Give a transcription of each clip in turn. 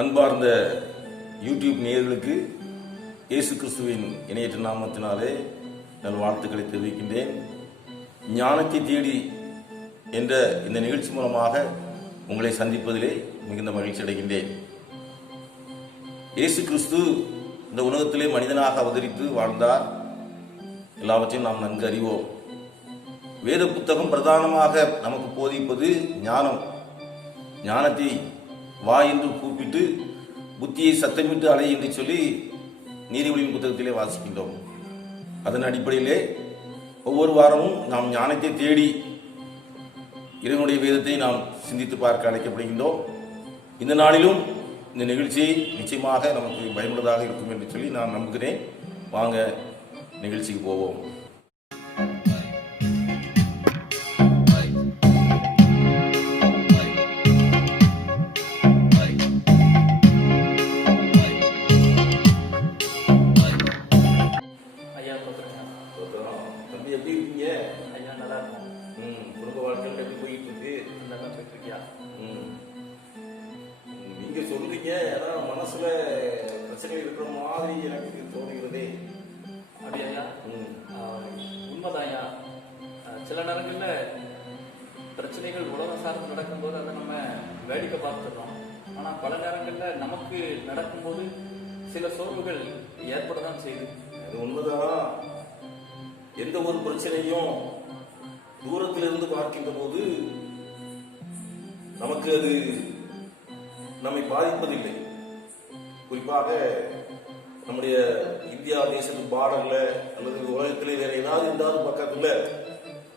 அன்பார்ந்த யூடியூப் நேயர்களுக்கு இயேசு கிறிஸ்துவின் இணையற்ற நாமத்தினாலே நான் வாழ்த்துக்களை தெரிவிக்கின்றேன். ஞானத்தை தேடி என்ற இந்த நிகழ்ச்சி மூலமாக உங்களை சந்திப்பதிலே மிகுந்த மகிழ்ச்சி அடைகின்றேன். இயேசு கிறிஸ்து இந்த உலகத்திலே மனிதனாக அவதரித்து வாழ்ந்தார். எல்லாவற்றையும் நாம் நன்கு அறிவோம். வேத புத்தகம் பிரதானமாக நமக்கு போதிப்பது ஞானம். ஞானத்தை வா என்று கூப்பிட்டு புத்தியை சத்தமிட்டு அலை என்று சொல்லி நீதிமொழியின் புத்தகத்திலே வாசிக்கின்றோம். அதன் அடிப்படையிலே ஒவ்வொரு வாரமும் நாம் ஞானத்தை தேடி இறைவனுடைய வேதத்தை நாம் சிந்தித்து பார்க்க அழைக்கப்படுகின்றோம். இந்த நாளிலும் இந்த நிகழ்ச்சியை நிச்சயமாக நமக்கு பயனுள்ளதாக இருக்கும் என்று சொல்லி நான் நம்புகிறேன். வாங்க நிகழ்ச்சிக்கு போவோம். தம்பி எப்படி இருக்கீங்க? ஐயா நல்லா இருக்கும். குடும்ப வாழ்க்கையில் எப்படி போயிட்டு இருக்கு? நல்லா போயிட்டு இருக்கியா? நீங்க சொல்றீங்க, ஏன்னா மனசுல பிரச்சனை இருக்கிற மாதிரி எனக்கு தோணுகிறதே. அப்படியா? உண்மைதான் ஐயா. சில நேரங்கள்ல பிரச்சனைகள் உலகம் சார்ந்து நடக்கும்போது அதை நம்ம வேடிக்கை பார்த்துடுறோம். ஆனா பல நேரங்கள்ல நமக்கு நடக்கும்போது சில சோர்வுகள் ஏற்படதான் செய்யுது. அது உண்மைதான். எந்த ஒரு பிரச்சனையும் தூரத்திலிருந்து பார்க்கின்ற போது நமக்கு அது நம்மை பாதிப்பதில்லை. குறிப்பாக நம்முடைய இந்தியா தேசத்து பார்டர்ல அல்லது உலகத்திலே வேற ஏதாவது பக்கத்துல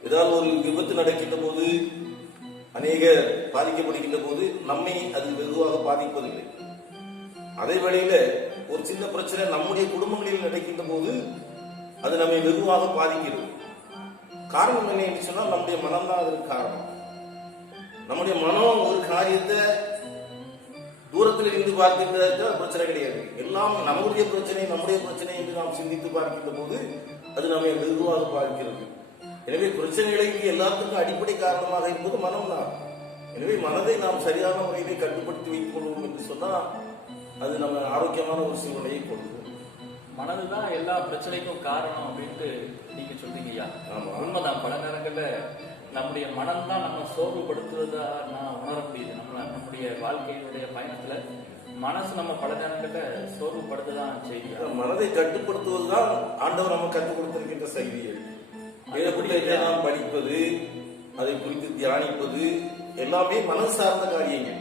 ஏதாவது ஒரு விபத்து நடக்கின்ற போது, அநேக பாதிக்கப்படுகின்ற போது நம்மை அது வெகுவாக பாதிப்பதில்லை. அதே வேளையில ஒரு சின்ன பிரச்சனை நம்முடைய குடும்பங்களில் நடக்கின்ற போது அது நம்மை வெகுவாக பாதிக்கிறது. காரணம் என்ன என்று சொன்னால் நம்முடைய மனம் தான் அதற்கு காரணம். நம்முடைய மனம் ஒரு காரியத்தை தூரத்தில் இருந்து பார்க்கின்ற பிரச்சனை கிடையாது. எல்லாம் நம்முடைய பிரச்சனை என்று நாம் சிந்தித்து பார்க்கின்ற போது அது நம்மை வெகுவாக பாதிக்கிறது. எனவே பிரச்சனைகளுக்கு எல்லாத்துக்கும் அடிப்படை காரணமாக இருப்பது மனம் தான். எனவே மனதை நாம் சரியான முறையிலே கட்டுப்படுத்தி வைத்துக் கொள்வோம் என்று சொன்னால் அது நம்ம ஆரோக்கியமான ஒரு சூழ்நிலையை கொடுக்கும். மனதுதான் எல்லா பிரச்சனைக்கும் காரணம் அப்படின்ட்டு நீங்க சொல்றீங்க ஐயா. உண்மைதான். பல நேரங்கள்ல நம்முடைய மனம் தான் நம்ம சோர்வுபடுத்துவதா நான் உணர முடியுது. நம்முடைய வாழ்க்கையினுடைய பயணத்துல மனசு நம்ம பல நேரங்கள்ல சோர்வுபடுத்ததான் செய்தி. மனதை கட்டுப்படுத்துவதுதான் ஆண்டவர் நம்ம கற்றுக் கொடுத்திருக்கின்ற செய்திகள். வேதத்தை நாம் படிப்பது, அதை குறித்து தியானிப்பது எல்லாமே மனசு சார்ந்த காரியங்கள்.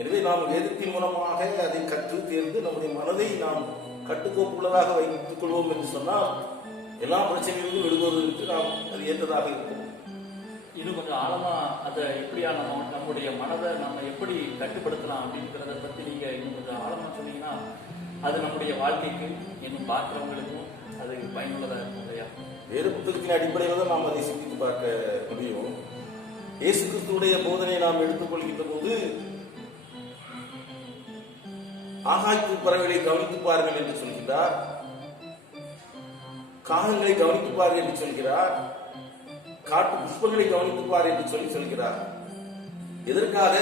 எனவே நாம் வேதத்தின் மூலமாக அதை கற்று தேர்ந்து நம்முடைய மனதை நாம் கட்டுக்கோப்புள்ளதாக வைத்துக் கொள்வோம் என்று சொன்னால் எல்லா பிரச்சனைகளுக்கும் விடுவதற்கு நாம் அது ஏற்றதாக இருக்கும். இது கொஞ்சம் ஆழமா அதை எப்படியான நம்முடைய மனதை நம்ம எப்படி கட்டுப்படுத்தலாம் அப்படிங்கிறத பத்தி நீங்க இன்னும் கொஞ்சம் ஆழமா சொன்னீங்கன்னா அது நம்முடைய வாழ்க்கைக்கு இன்னும் பார்க்கிறவங்களுக்கும் அது பயனுள்ளதா இருக்கும் இல்லையா? வேத புத்தகத்தின் அடிப்படையில் தான் நாம் அதை சிந்தித்து பார்க்க முடியும். இயேசு கிறிஸ்துவுடைய போதனையை நாம் எடுத்துக்கொள்கின்ற போது ஆகாய்த்து பறவைகளை கவனித்து பாருங்கள் என்று சொல்கிறார், காகங்களை கவனித்து பாருங்கள் என்று சொல்கிறார், காட்டு புஷ்பங்களை கவனித்து பார் என்று சொல்கிறார். எதற்காக?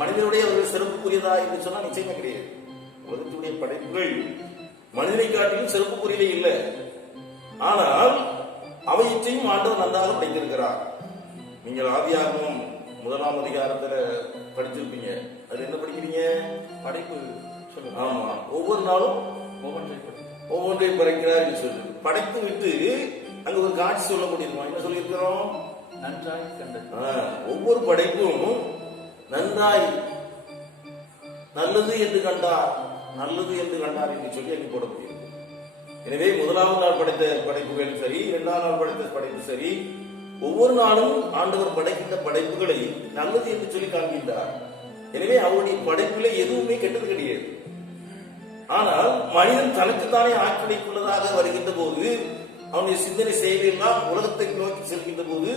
மனிதனுடைய அவர்கள் சிறப்புக்குரியதா என்று சொன்னால் நிச்சயமே கிடையாது. உலகத்துடைய படைப்புகள் மனிதனை காட்டிலும் சிறப்புக்குரியதே இல்லை. ஆனால் அவையற்றையும் ஆண்டவர் நன்றாக படைத்திருக்கிறார். நீங்கள் ஆதியாகமம் 1ஆம் அதிகாரத்துல படிச்சிருப்பீங்க. அது என்ன படிக்கிறீங்க? படைப்பு. ஆமா, ஒவ்வொரு நாளும் ஒவ்வொன்றை படைக்கிறார் என்று சொல்லி படைத்து விட்டு அங்க ஒரு காட்சி சொல்ல முடியுமா? என்ன சொல்லியிருக்கிறோம்? நன்றாய் கண்டது. ஒவ்வொரு படைப்பும் நன்றாய் நல்லது என்று கண்டார் என்று சொல்லி அங்கு போட முடியும். எனவே 1ஆம் நாள் படைத்த படைப்புகள் சரி, 2ஆம் நாள் படைத்த படைப்பு சரி, ஒவ்வொரு நாளும் ஆண்டவர் படைக்கின்ற படைப்புகளை நல்லது என்று சொல்லி காண்கின்றார். எனவே அவருடைய படைப்புல எதுவுமே கெட்டது கிடையாது. ஆனால் மனிதன் தனக்குத்தானே ஆக்கிரமிப்புள்ளதாக வருகின்ற போது, அவனுடைய சிந்தனை செயலெல்லாம் உலகத்தை நோக்கி செல்கின்ற போது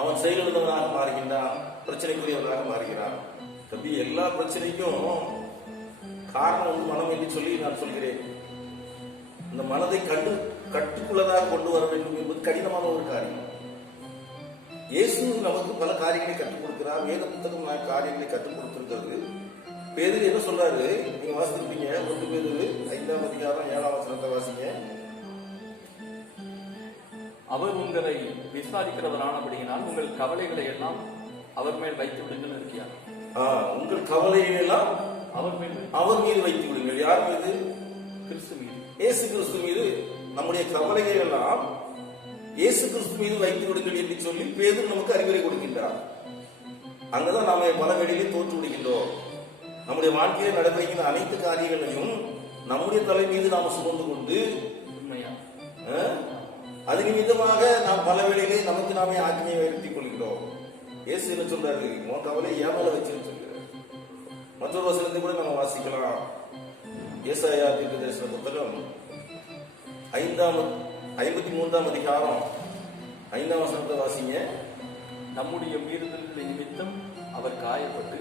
அவன் செயலிழந்தவனாக மாறுகின்றான், பிரச்சனைக்குரியவனாக மாறுகிறான். தம்பி, எல்லா பிரச்சனைக்கும் காரணம் மனம் என்று சொல்லி நான் சொல்கிறேன். இந்த மனதை கட்டுக்குள்ளதாக கொண்டு வர வேண்டும் என்பது கடினமான ஒரு காரியம். இயேசு நமக்கு பல காரியங்களை கற்றுக் கொடுக்கிறார். வேத புத்தகம் காரியங்களை கற்றுக் கொடுத்திருக்கிறது. பேதுரு என்ன சொல்றாரு? நீங்க வாசிச்சிருப்பீங்க. 1 பேதுரு 5ஆம் அதிகாரம் 7ஆம் வசனத்தை வாசிங்க. அவர் உங்களை விசாரிக்கிறவரானபடியினால் உங்கள் கவலைகளை எல்லாம் அவர் மேல் வைத்து விடுங்கள் இருக்கிறார். உங்கள் கவலைகளை எல்லாம் அவர் மீது வைத்து விடுங்கள். யார் மீது? கிறிஸ்து மீது, இயேசு கிறிஸ்து மீது. நம்முடைய கவலைகள் எல்லாம் இயேசு கிறிஸ்து மீது வைத்து விடுங்கள் என்று சொல்லி பேதுரு நமக்கு அறிவுரை கொடுக்கின்றார். அங்கதான் நாம பல வேளையிலே தோற்று விடுகின்றோம். நம்முடைய வாழ்க்கையில் நடைபெறுகின்ற அனைத்து காரியங்களையும் நம்முடைய தலை மீது நாம சுமந்து கொண்டு அது நிமித்தமாக நாம் பல வேளையிலே நமக்கு நாமே ஆக்கினையை வருத்திக் கொள்கிறோம். இயேசு என்ன சொல்றாரு? உன் கவலை ஏமால வச்சுன்னு சொல்கிறார். மற்றொரு வசனத்தை கூட நம்ம வாசிக்கலாம். ஏசாயா தீர்க்கதரிசன புத்தகம் 53ஆம் அதிகாரம் 5ஆம் வசனத்தை வாசிங்க. நம்முடைய மீறுதல்களின் நிமித்தம் அவர் காயப்பட்டு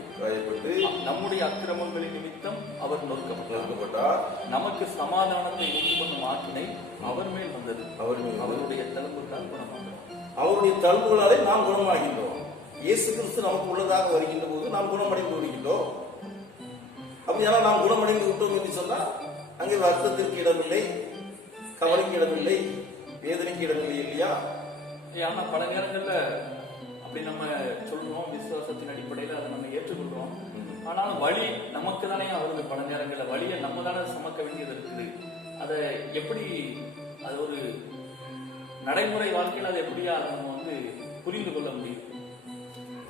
நம்முடைய அக்கிரமங்களின் நிமித்தம் அவர் நொறுக்கப்பட்டார். நமக்கு சமாதானத்தை உண்டு பண்ணும் ஆக்கினை அவர் மேல் வந்தது. அவருடைய தழும்புகளால் குணமாகிறோம். அவருடைய தழும்புகளாலே நாம் குணமாகின்றோம். இயேசு கிறிஸ்து நமக்கு உள்ளதாக வருகின்ற போது நாம் குணமடைந்து விடுகின்றோம். அப்படியானா நாம் குணமடைந்து விட்டோம் என்று சொன்னால் அங்கே வருத்தத்திற்கு இடமில்லை, கவலைக்கு இடமில்லை, வேதனைக்கு இடமில்லை இல்லையா? ஆனா பல நேரங்கள்ல அப்படி நம்ம சொல்றோம், விசுவாசத்தின் அடிப்படையில் அதை நம்ம ஏற்றுக்கொள்றோம். ஆனாலும் வழி நமக்கு தானே வருது. பல நேரங்களில் வழியை நம்ம தானே சுமக்க வேண்டியது இருக்குது. அதை எப்படி, அது ஒரு நடைமுறை வாழ்க்கையில் அதை எப்படியா நம்ம புரிந்து கொள்ள முடியும்?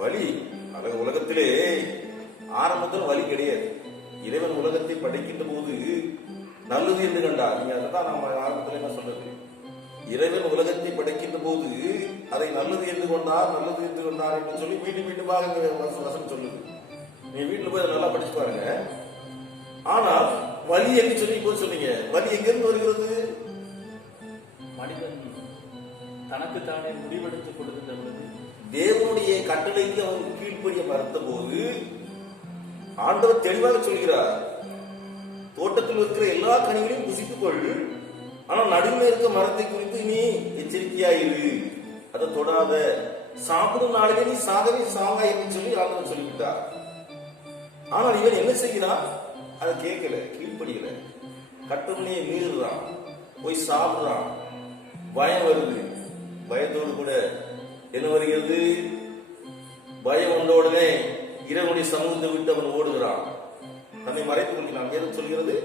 வழி உலகத்திலே ஆரம்பத்தில் வழி கிடையாது. இறைவன் உலகத்தை படைக்கின்ற போது நல்லது என்று கண்டார். நீங்க அதான் நம்ம ஆரம்பத்தில் என்ன சொல்றது? இறைவன் உலகத்தை படைக்கின்ற போது அதை நல்லது என்று கொண்டார் என்று சொல்லி மீண்டுமாக வசனம் சொல்லுது. நீங்க வீட்டுல போய் நல்லா படிச்சு பாருங்க. ஆனால் வலி என்று சொல்லி போது சொன்னீங்க, வலி எங்கிருந்து வருகிறது? மனிதன் தனக்குத்தானே முடிவெடுத்துக் கொள்கின்ற பொழுது, தேவனுடைய கட்டளைக்கு அவன் கீழ்ப்படிய மறுத்த போது ஆண்டவர் தெளிவாக சொல்கிறார், தோட்டத்தில் இருக்கிற எல்லா கனிகளையும் புசித்துக் கொள், ஆனால் நடுவில் இருக்க மரத்தை குறித்து நீ எச்சரிக்கையாயிரு, அதை தொடாத, சாப்பிடும் நாளிலே நீ சாகவே சாவாய் என்று சொல்லி ஆண்டவர் சொல்லிவிட்டார். ஆனால் இவன் என்ன செய்கிறான்? அதை கேட்கல, கீழ்ப்படியல, கட்டளையை மீறுறான், போய் சாப்பிடுறான். பயம் வருது. பயத்தோடு கூட என்ன வருகிறது? பயம் வந்த உடனே இறைவனுடைய சமூகத்தை விட்டு அவன் ஓடுகிறான், தன்னை மறைத்துக் கொள்கிறான். எது சொல்கிறது?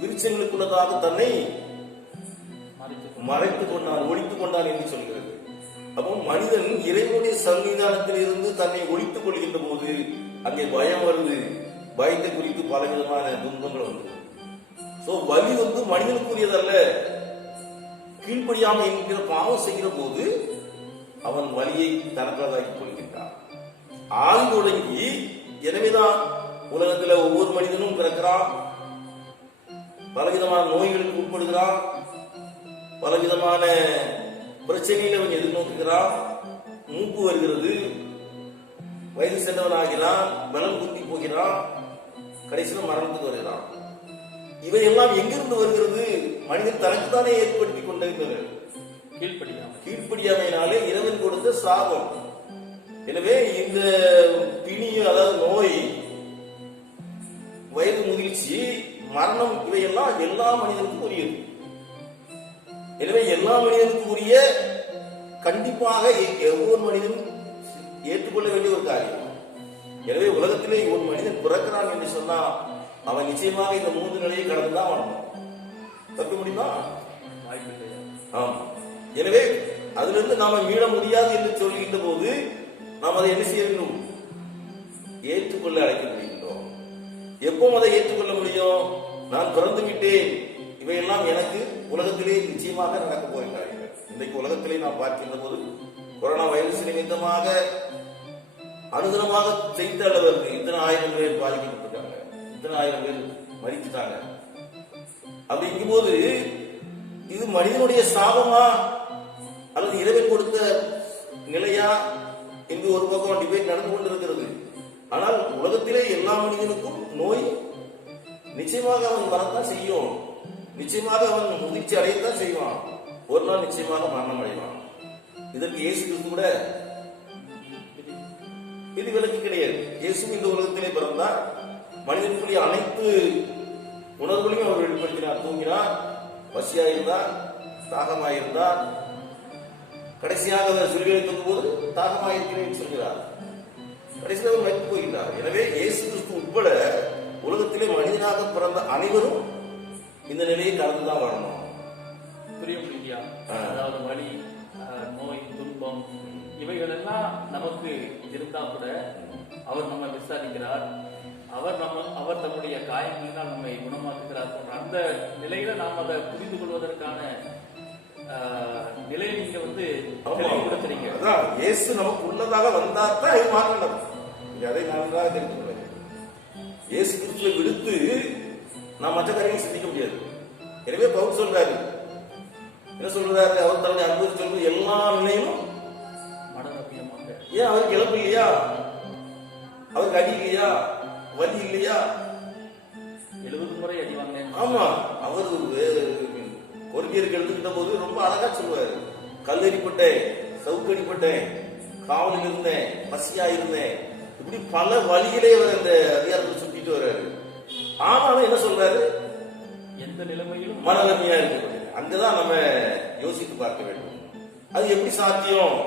விருட்சங்களுக்குள்ளதாக தன்னை மறைத்துக் கொண்டான், ஒழித்துக் கொண்டான் என்று சொல்கிறது. அப்போ மனிதன் இறைவனுடைய சன்னிதானத்தில் இருந்து தன்னை ஒழித்துக் கொள்கின்ற போது அங்கே பயம் வருது. பயத்தை குறித்து பல விதமான துன்பங்கள் வந்து. சோ வலி மனிதனுக்குரியதல்ல. கீழ்ப்படியாமல் என்கிற பாவம் செய்கிற போது அவன் வலியை தனக்காதாக்கி கொள்கின்றான். ஆள் தொடங்கி, எனவேதான் உலகத்துல ஒவ்வொரு மனிதனும் பிறக்கிறான், பலவிதமான நோய்களுக்கு உட்படுகிறான், பலவிதமான பிரச்சனைகளை அவன் எதிர்நோக்குகிறான். மூப்பு வருகிறது, வயது சென்றவன் ஆகிறான், பலம் குத்தி போகிறான், கடைசியில் மரணத்துக்கு வருகிறான். இவையெல்லாம் எங்கிருந்து வருகிறது? மனிதன் தனக்குத்தானே ஏற்படுத்திக் கொண்டிருக்கிறது. கீழ்ப்படியாமையினாலே இறைவன் கொடுத்த சாபம். எனவே இந்த பிணி, அதாவது நோய், வயது முதிர்ச்சி, மரணம், இவையெல்லாம் எல்லா மனிதனுக்கும் உரியது. எனவே எல்லா மனிதனுக்கும் உரிய, கண்டிப்பாக ஒவ்வொரு மனிதனும் ஏற்றுக்கொள்ள வேண்டிய ஒரு காரியம். எனவே உலகத்திலே ஒரு மனிதன் பிறக்கிறான் என்று சொன்னா அவன் நிச்சயமாக இந்த 3 நிலையை கடந்துதான் வரணும். தப்ப முடியுமா? ஆமா. எனவே அதிலிருந்து நாம மீள முடியாது என்று சொல்கின்ற போது நாம் அதை என்ன செய்ய வேண்டும்? ஏற்றுக்கொள்ள அழைக்க முடிகின்றோம். எப்போ அதை ஏற்றுக்கொள்ள முடியும்? நான் பிறந்து விட்டேன், இவையெல்லாம் எனக்கு உலகத்திலே நிச்சயமாக நடக்க போகிறார்கள். இன்றைக்கு உலகத்திலே நாம் பார்க்கின்ற போது கொரோனா வைரஸ் நிமித்தமாக அனுதினமாக செய்த அளவுக்கு இத்தனை ஆயிரம் பேர் பாதிக்கப்பட்டிருக்காங்க, இத்தனை ஆயிரம் பேர் மரித்துட்டாங்க. அப்படிங்கும் போது இது மனிதனுடைய சாபமா அல்லது இறைவன் கொடுத்த நிலையா என்று ஒரு பக்கம் டிபேட் நடந்து கொண்டிருக்கிறது. ஆனால் உலகத்திலே எல்லா மனிதனுக்கும் நோய் நிச்சயமாக அவன் வரத்தான் செய்யும், நிச்சயமாக அவன் முதிர்ச்சி அடையத்தான் செய்வான், ஒரு நாள் நிச்சயமாக மரணம் அடைவான். இதற்கு இயேசு கிறிஸ்து கூட விதிவிலக்கு கிடையாது. இயேசு இந்த உலகத்திலே பிறந்தார், மனிதனுக்குரிய அனைத்து உணர்வுகளையும் அவர் வெளிப்படுத்தினார். தூங்கினார், பசியாயிருந்தார், தாகமாயிருந்தார், கடைசியாக அவர் சிலுவையில் தொங்கும் போது தாகமாயிருக்கிறேன் சொல்கிறார். கடைசியில் அவர் மரித்து போகிறார். எனவே இயேசு கிறிஸ்து உட்பட உலகத்திலே மனிதனாக பிறந்த அனைவரும் இந்த நிலையை கடந்துதான் வரணும். புரியும் இல்லையா? அதாவது வலி, நோய், துன்பம் இவைகள் எல்லாம் நமக்கு இருந்தா கூட அவர் நம்ம விசாரிக்கிறார். அவர் தம்முடைய காயங்களினால் நம்மை குணமாக்குகிறார் போன்ற அந்த நிலையில நாம் அதை புரிந்து கொள்வதற்கான நிலையை நீங்க தெளிவுபடுத்துறீங்க. அதான் இயேசு நமக்கு உள்ளதாக வந்தாத்தான் இது மாற்றம். அதை நன்றாக தெரிந்து கொள்ள வேண்டும். இயேசு கிறிஸ்துவை விடுத்து நாம் மற்ற காரியங்களை சிந்திக்க முடியாது. எனவே பவுல் சொல்றாரு, என்ன சொல்றாரு? அவர் தன்னுடைய அனுபவத்தை சொல்றது எல்லா நிலையும் மனரபியமாக. ஏன் அவருக்கு இழப்பு இல்லையா? அவருக்கு அடி இல்லையா? வலி இல்லையா? 70 முறை அடி வாங்கினேன். ஆமா, அவர் கொரிந்தியருக்கு எழுதுகிட்ட போது ரொம்ப அழகா சொல்லுவாரு. கல்லெறிப்பட்டேன், சவுக்கடிப்பட்டேன், காவலில் இருந்தேன், பசியா இருந்தேன், இப்படி பல வழியிலே அவர் அந்த அதிகாரத்தை சுட்டிட்டு வர்றாரு. ஆனாலும் என்ன சொல்றாரு? எந்த நிலைமையிலும் மனநிலைமையா இருக்கு. அங்கதான் நம்ம யோசித்து பார்க்க வேண்டும். அது எப்படி சாத்தியம்?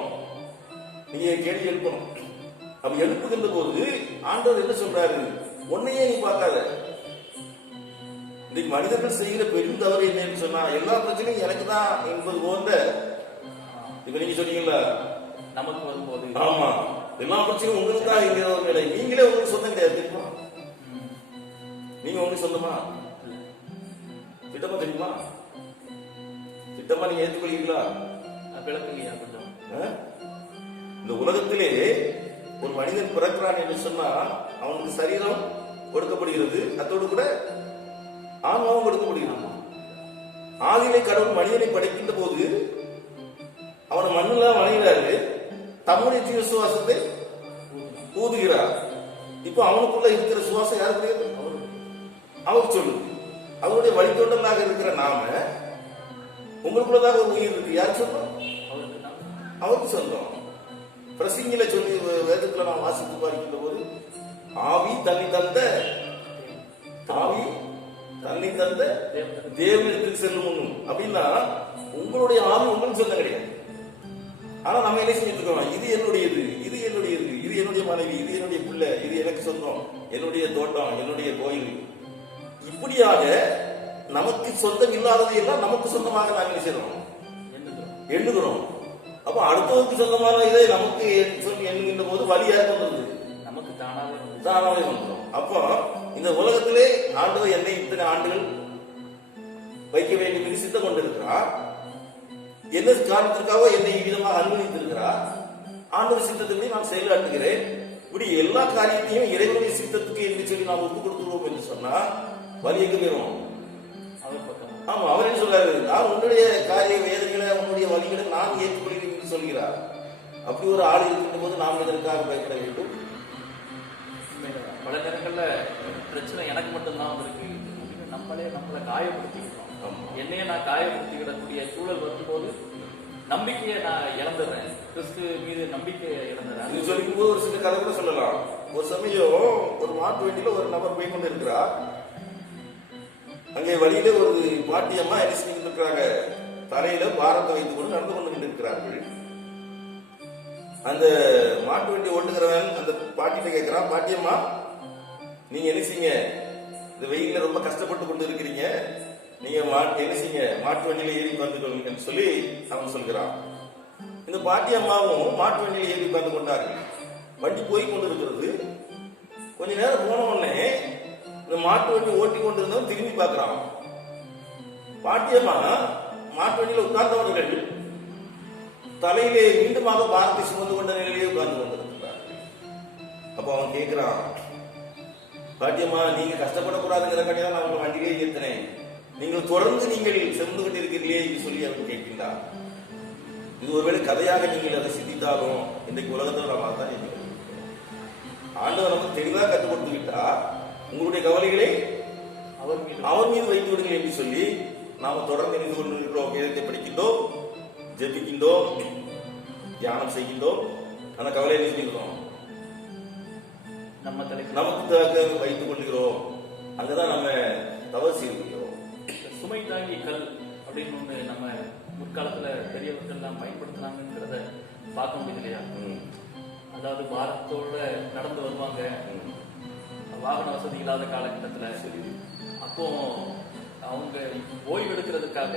நீங்க கேள்வி எழுப்பணும். அப்ப எழுப்புகின்ற போது ஆண்டவர் என்ன சொல்றாரு? ஒன்னையே நீ பார்க்காத. இன்னைக்கு மனிதர்கள் செய்கிற பெரும் தவறு என்னன்னு சொன்னா, எல்லா பிரச்சனையும் எனக்கு தான் என்பது போன்ற, இப்ப நீங்க சொன்னீங்களா நமக்கு வரும்போது, ஆமா எல்லா பிரச்சனையும் உங்களுக்கு தான் என்கிற ஒரு நிலை. நீங்களே உங்களுக்கு சொந்தம் கிடையாது தெரியுமா? நீங்க உங்களுக்கு சொந்தமா? திட்டமா தெரியுமா? திட்டமா நீங்க ஏற்றுக்கொள்கிறீங்களா? விளக்குங்கய்யா கொஞ்சம். இந்த உலகத்திலே ஒரு மனிதன் பிறக்கிறான் என்று சொன்னா அவனுக்கு சரீரம் கொடுக்கப்படுகிறது, அத்தோடு கூட ஆன்மாவும் கொடுக்கப்படுகிறது. ஆதியிலே கடவுள் மனிதனை படைக்கின்ற போது அவனை மண்ணுல வணங்குறாரு, தம்முடைய ஜீவ சுவாசத்தை ஊதுகிறார். இப்ப அவனுக்குள்ள இருக்கிற சுவாசம் யாருக்கு? அவருக்கு சொல்லுது. அவருடைய வழித்தோட்டலாக இருக்கிற நாம, உங்களுக்குள்ளதாக ஒரு உயிர் இருக்கு, யாருக்கு சொந்தம்? அவருக்கு சொந்தம். பிரசிங்கில சொல்லி வேதத்துல நாம் வாசித்து பார்க்கின்ற போது, ஆவி தண்ணி தந்த தேவனிடத்தில் செல்லும் அப்படின்னா, உங்களுடைய ஆவி உங்களுக்கு சொந்தம் கிடையாது. ஆனா நம்ம என்ன செஞ்சுட்டு இருக்கோம்? இது என்னுடையது, இது என்னுடையது, இது என்னுடைய மனைவி, இது என்னுடைய பிள்ளை, இது எனக்கு சொந்தம், என்னுடைய தோட்டம், என்னுடைய கோயில். இப்படியாக நமக்கு சொந்தம் இல்லாததை எல்லாம் நமக்கு சொந்தமாக நாங்கள் செய்யறோம், எண்ணுகிறோம். அப்ப அடுத்தவருக்கு சொந்தமான இதை நமக்கு சொல்லி எண்ணுகின்ற போது வலியாக வந்தது, நமக்கு தானாவே வந்துடும். அப்போ இந்த உலகத்திலே ஆண்டவர் என்னை இத்தனை ஆண்டுகள் வைக்க வேண்டும் என்று சித்தம் கொண்டிருக்கிறார். என்ன காரணத்திற்காக என்னை விதமாக அனுமதித்திருக்கிறார். ஆண்டவர் சித்தத்தின்படி நான் செயலாற்றுகிறேன். இப்படி எல்லா காரியத்தையும் இறைவனுடைய சித்தத்துக்கு என்று சொல்லி நாம் ஒப்புக் கொடுத்துருவோம் என்று சொன்னா வலி எங்க போயிடும்? ஆமா, அவர் என்ன சொல்றாரு? நான் உன்னுடைய காரிய வேதனைகளை, உன்னுடைய வலிகளை நான் ஏற்றுக்கொள்கிறேன் என்று சொல்கிறார். அப்படி ஒரு ஆள் இருக்கின்ற போது நாம் இதற்காக பயப்பட வேண்டும்? பல நேரங்கள்ல பிரச்சனை எனக்கு மட்டும்தான் வந்திருக்கு, நம்மளை காயப்படுத்திக்கிறோம். என்னையே நான் காயப்படுத்திக்கிடக்கூடிய சூழல் வரும்போது நம்பிக்கையை நான் இழந்துடுறேன், கிறிஸ்து மீது நம்பிக்கையை இழந்துடுறேன். இது சொல்லிக்கும் போது ஒரு சில கதை கூட சொல்லலாம். ஒரு சமயம் ஒரு மாட்டு வண்டியில ஒரு நபர் போய் கொண்டு இருக்கிறார். அங்கே வழியில ஒரு பாட்டியம்மா என்ன செஞ்சுட்டு இருக்கிறாங்க? தலையில பாரத்தை வைத்துக் கொண்டு நடந்து கொண்டு இருக்கிறார்கள். அந்த மாட்டு வண்டி ஓட்டுகிறவன் அந்த பாட்டிட்ட கேட்கிறான், பாட்டியம்மா நீங்க என்ன செய்யுங்க, இந்த வெயில ரொம்ப கஷ்டப்பட்டு கொண்டு இருக்கிறீங்க, நீங்க என்ன செய்யுங்க, மாட்டு வண்டியில ஏறி உட்கார்ந்து கொள்ளுங்கன்னு சொல்லி அவன் சொல்கிறான். இந்த பாட்டியம்மாவும் மாட்டு வண்டியில ஏறி உட்கார்ந்து கொண்டார்கள். வண்டி போய் கொண்டு இருக்கிறது. கொஞ்ச நேரம் போன உடனே இந்த மாட்டு வண்டி ஓட்டி கொண்டு இருந்தவன் திரும்பி பார்க்கிறான். பாட்டியம்மா மாட்டு வண்டியில உட்கார்ந்தவர்கள் தலையிலே மீண்டுமாக பாரத்தை சுமந்து கொண்ட நிலையிலே உட்கார்ந்து கொண்டிருக்கிறார். அப்ப அவன் கேட்கிறான், பாட்டியம்மா நீங்க கஷ்டப்படக்கூடாதுங்கிறக்காக நான் உங்க வண்டியிலே ஏற்றினேன், நீங்கள் தொடர்ந்து நீங்கள் சென்று கொண்டு இருக்கிறீர்களே என்று சொல்லி அவன் கேட்கின்றார். இது ஒருவேளை கதையாக நீங்கள் அதை சிந்தித்தாலும் இன்றைக்கு உலகத்தில் நாம் அதான் இருக்கிறோம். ஆண்டவர் நமக்கு தெளிவாக கற்றுக் கொடுத்து விட்டா, உங்களுடைய கவலைகளை அவர் மீது வைத்து விடுங்கள் என்று சொல்லி நாம தொடர்ந்து நினைந்து கொண்டிருக்கிறோம். வேதத்தை படிக்கின்றோம், ஜெபிக்கின்றோம், தியானம் செய்கின்றோம். அந்த கவலையை நினைக்கின்றோம். நம்ம தலைக்கு நமக்கு வைத்துக் கொள்கிறோம். அங்கதான் நம்ம தவறு செய்கிறோம். சுமை தாங்கி கல் அப்படின்னு ஒண்ணு நம்ம முற்காலத்துல பெரியவர்கள் எல்லாம் பயன்படுத்தினாங்கிறத பார்க்க முடியுது இல்லையா? அதாவது பாரத்தோட நடந்து வருவாங்க, வாகன வசதி இல்லாத காலகட்டத்துல. அப்போ அவங்க ஓய்வு எடுக்கிறதுக்காக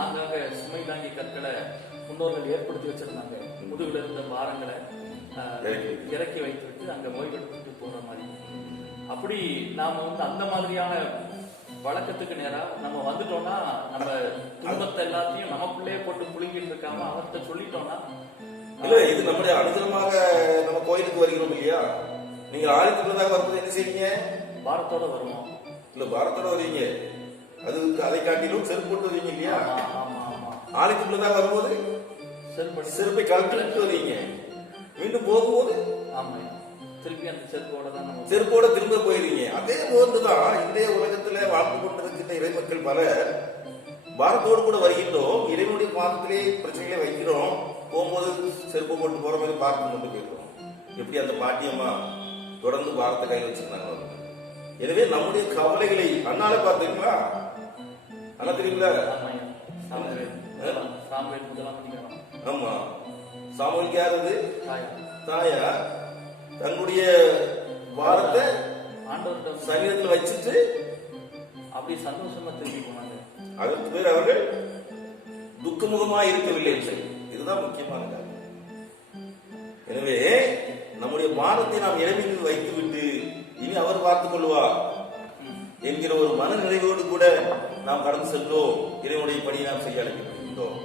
ஆங்காங்க சுமை தாங்கி கற்களை முன்னோர்கள் ஏற்படுத்தி வச்சிருந்தாங்க. முதுகுல இருந்த பாரங்களை இறக்கி வைத்துவிட்டு அங்க ஓய்வு எடுத்துட்டு போற மாதிரி. அப்படி நாம வந்து அந்த மாதிரியான வழக்கத்துக்கு நேரா நம்ம வந்துட்டோம்னா, நம்ம துன்பத்தை எல்லாத்தையும் நமக்குள்ளே போட்டு புழுங்கிட்டு இருக்காம அவர்கிட்ட சொல்லிட்டோம்னா, இல்ல இது நம்முடைய அனுதினமாக நம்ம கோயிலுக்கு வருகிறோம் இல்லையா? நீங்க ஆலயத்துக்குள்ளதாக வரும்போது என்ன செய்வீங்க? பாரத்தோட வருவோம். இல்ல பாரத்தோட வருவீங்க, அது அதை காட்டிலும் செருப்பு போட்டு வருவீங்க இல்லையா? ஆலயத்துக்குள்ளதாக வரும்போது செருப்பை கழட்டி வருவீங்க, மீண்டும் போகும்போது திருப்பி அந்த செருப்போட தான் நம்ம செருப்போட திரும்ப போயிருவீங்க. அதே போன்றுதான் இன்றைய உலகத்துல வாழ்ந்து கொண்டிருக்கின்ற இறைமக்கள் பல பாரத்தோடு கூட வருகின்றோம். இறைவனுடைய பாதத்திலே பிரச்சனைகளை வைக்கிறோம், போகும்போது செருப்பு போட்டு போற மாதிரி பார்த்து கொண்டு போயிருக்கோம். எப்படி அந்த பாட்டியம்மா தொடர்ந்து பாரத்தை கையில் வச்சிருந்தாங்க. எனவே நம்முடைய கவலைகளை அண்ணால பார்த்தீங்களா? அண்ணா தெரியுங்களா? ஆமா, சாமுவேலுக்கு யாரு? தாயா தன்னுடைய வாரத்தை சரீரத்தில் வச்சுட்டு அப்படி சந்தோஷமா திரும்பி போனாங்க. அதற்கு பேர் அவர்கள் துக்கமுகமா இருக்கவில்லை. இதுதான் முக்கியமான காரணம். எனவே நம்முடைய பாரத்தை நாம் இறைவனில் வைத்துவிட்டு இனி அவர் பார்த்துக் கொள்வார் என்கிற ஒரு மன நிறைவோடு கூட நாம் கடந்து சென்றோம். இறைவனுடைய பணியை நாம் செய்ய அழைக்கின்றோம்.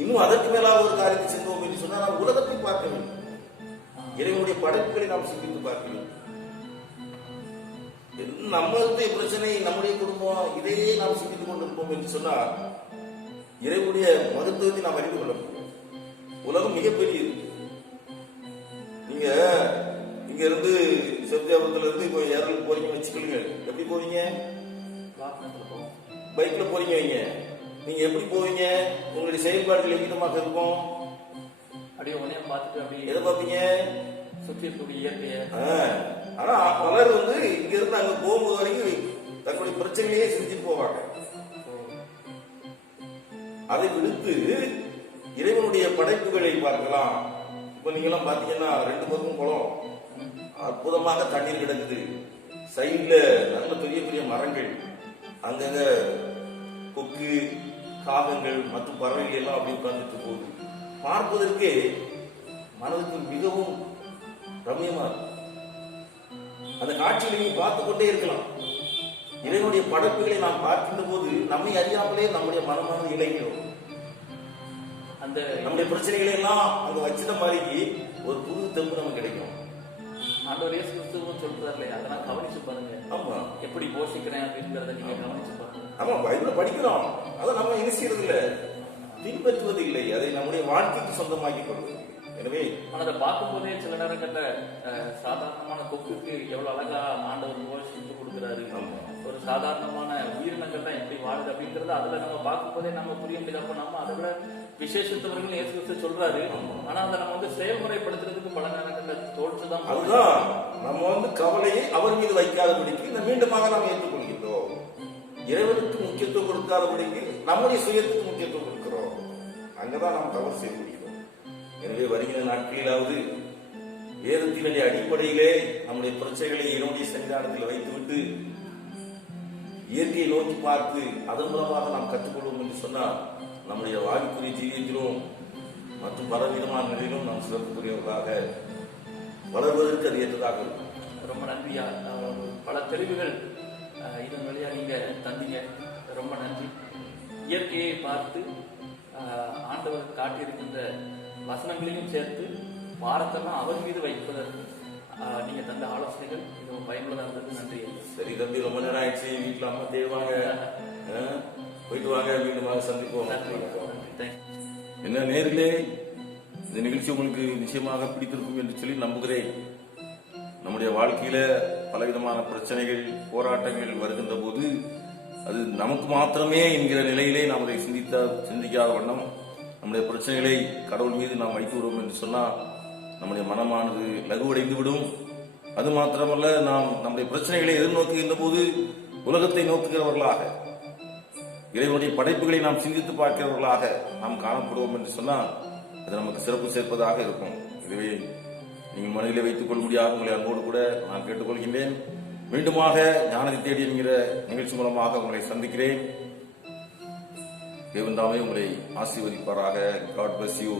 இன்னும் அதற்கு மேலாக ஒரு காரியத்தை சென்றோம் என்று சொன்னால் நாம் உலகத்தை பார்க்க வேண்டும். இறைவனுடைய படைப்புகளை நாம் சிந்தித்து பார்க்க வேண்டும். நம்மளுடைய பிரச்சனை, நம்முடைய குடும்பம், இதையே நாம் சிந்தித்துக் கொண்டிருப்போம் என்று சொன்னால் இறைவனுடைய மகத்துவத்தை நாம் அறிந்து கொள்ள முடியும். உலகம் மிகப்பெரியது. நீங்க இங்க இருந்து செப்தியாபுரத்துல இருந்து இப்போ ஏரல் போறீங்க வச்சுக்கொள்ளுங்க. எப்படி போவீங்க? பைக்ல போறீங்க வைங்க. நீங்க எப்படி போவீங்க? உங்களுடைய செயல்பாடுகள் எவ்விதமாக இருக்கும்? எதை பார்ப்பீங்க? சுற்றி இருக்கக்கூடிய இயற்கையை. ஆனா பலர் வந்து இங்க இருந்து அங்க போகும்போது வரைக்கும் தங்களுடைய பிரச்சனையே செஞ்சுட்டு போவாங்க. அதை விடுத்து இறைவனுடைய படைப்புகளை பார்க்கலாம். இப்ப நீங்க எல்லாம் பாத்தீங்கன்னா 2 பக்கம் குளம், அற்புதமாக தண்ணீர் கிடக்குது. சைட்ல நல்ல பெரிய பெரிய மரங்கள், அங்கங்க கொக்கு, காகங்கள் மற்றும் பறவைகள் எல்லாம் அப்படி உட்கார்ந்துட்டு போகுது. பார்ப்பதற்கு மனதுக்கு மிகவும் ரம்யமா இருக்கும். அந்த காட்சிகளை நீங்க பார்த்து கொண்டே இருக்கலாம். இறைவனுடைய படைப்புகளை நாம் பார்க்கின்ற போது நம்மை அறியாமலே நம்முடைய மனமானது இளைஞரும் அந்த நம்முடைய பிரச்சனைகளை எல்லாம் அங்க வச்சிட்ட மாதிரி ஒரு புது தெம்பு நமக்கு கிடைக்கும். ஆண்டவர் இயேசு கிறிஸ்துவும் சொல்றாருல்ல, அதெல்லாம் கவனிச்சு பாருங்க. ஆமா, எப்படி போஷிக்கிறேன் அப்படிங்கறத நீங்க கவனிச்சு பாருங்க. ஆமா, பைபிள படிக்கிறோம், அதை நம்ம என்ன செய்யறது இல்லை, பின்பற்றுவது இல்லை, அதை நம்முடைய வாழ்க்கைக்கு சொந்தமாக்கி கொள்வது. எனவே அதை பார்க்கும் போதே சில நேரங்கள்ல சாதாரணமான கொக்குக்கு எவ்வளவு அழகா ஆண்டவர் போஷித்து கொடுக்கிறாரு. ஒரு சாதாரணமான உயிரினங்கள் தான் எப்படி வாழுது அப்படிங்கறது அதுல நம்ம பார்க்கும் போதே நம்ம புரிய முடியாது. அப்ப நம்ம அதை விட விசேஷத்தவர்கள் இயேசு கிறிஸ்து சொல்றாரு. ஆனா அதை நம்ம வந்து செயல்முறைப்படுத்துறதுக்கு பல நேரங்கள்ல தோற்றுதான். அதுதான் நம்ம வந்து கவலையை அவர் மீது வைக்காதபடிக்கு மீண்டுமாக நாம் ஏற்றுக்கொள்கின்றோம். இறைவனுக்கு முக்கியத்துவம் கொடுக்காதபடிக்கு நம்முடைய சுயத்துக்கு முக்கியத்துவம் கொடுக்கிறோம். அங்கதான் நாம் தவறு செய்ய முடியும். எனவே வருகிற நாட்களிலாவது வேதத்தினுடைய அடிப்படையிலே நம்முடைய பிரச்சனைகளை இறைவனுடைய சன்னிதானத்தில் வைத்துவிட்டு இயற்கையை நோக்கி பார்த்து அதன் மூலமாக நாம் கற்றுக்கொள்வோம் என்று சொன்னால் நம்முடைய வாழ்க்கைக்குரிய ஜீவியத்திலும் மற்றும் பலவிதமான நிலையிலும் நாம் சிறப்புக்குரியவர்களாக வளர்வதற்கு அது ஏற்றதாக இருக்கும். ரொம்ப நன்றியா. பல தெளிவுகள் இதன் வழியா நீங்க தந்தீங்க. ரொம்ப நன்றி. இயற்கையை பார்த்து ஆண்டவர் காட்டியிருக்கின்ற வசனங்களையும் சேர்த்து பாரத்தெல்லாம் அவர் மீது வைப்பதற்கு நீங்க தந்த ஆலோசனைகள் மிகவும் பயனுள்ளதாக இருந்தது. நன்றி. சரி தம்பி, ரொம்ப நேரம் ஆயிடுச்சு. வீட்டுல அம்மா தேடுவாங்க, போயிட்டு வாங்க, மீண்டும் சந்திப்போம். என்ன நேரிலே இந்த நிகழ்ச்சி உங்களுக்கு நிச்சயமாக பிடித்திருக்கும் என்று சொல்லி நம்புகிறேன். நம்முடைய வாழ்க்கையில பலவிதமான பிரச்சனைகள், போராட்டங்கள் வருகின்ற போது அது நமக்கு மாத்திரமே என்கிற நிலையிலே நாம் அதை சிந்திக்காத வண்ணம் நம்முடைய பிரச்சனைகளை கடவுள் மீது நாம் வைத்து விடுவோம் என்று சொன்னால் நம்முடைய மனமானது லகுவடைந்து விடும். அது மாத்திரமல்ல, நாம் நம்முடைய பிரச்சனைகளை எதிர்நோக்குகின்ற போது உலகத்தை நோக்குகிறவர்களாக, இறைவனுடைய படைப்புகளை நாம் சிந்தித்து பார்க்கிறவர்களாக நாம் காணப்படுவோம் என்று சொன்னால் அது நமக்கு சிறப்பு சேர்ப்பதாக இருக்கும். இதுவே நீங்கள் மனதிலே வைத்துக் கொள்ளும்படியாக உங்களை அன்போடு கூட நான் கேட்டுக்கொள்கின்றேன். மீண்டுமாக ஞானத்தை தேடி என்கிற நிகழ்ச்சி மூலமாக உங்களை சந்திக்கிறேன். தேவன் தாமே உங்களை ஆசீர்வதிப்பாராக. God bless you.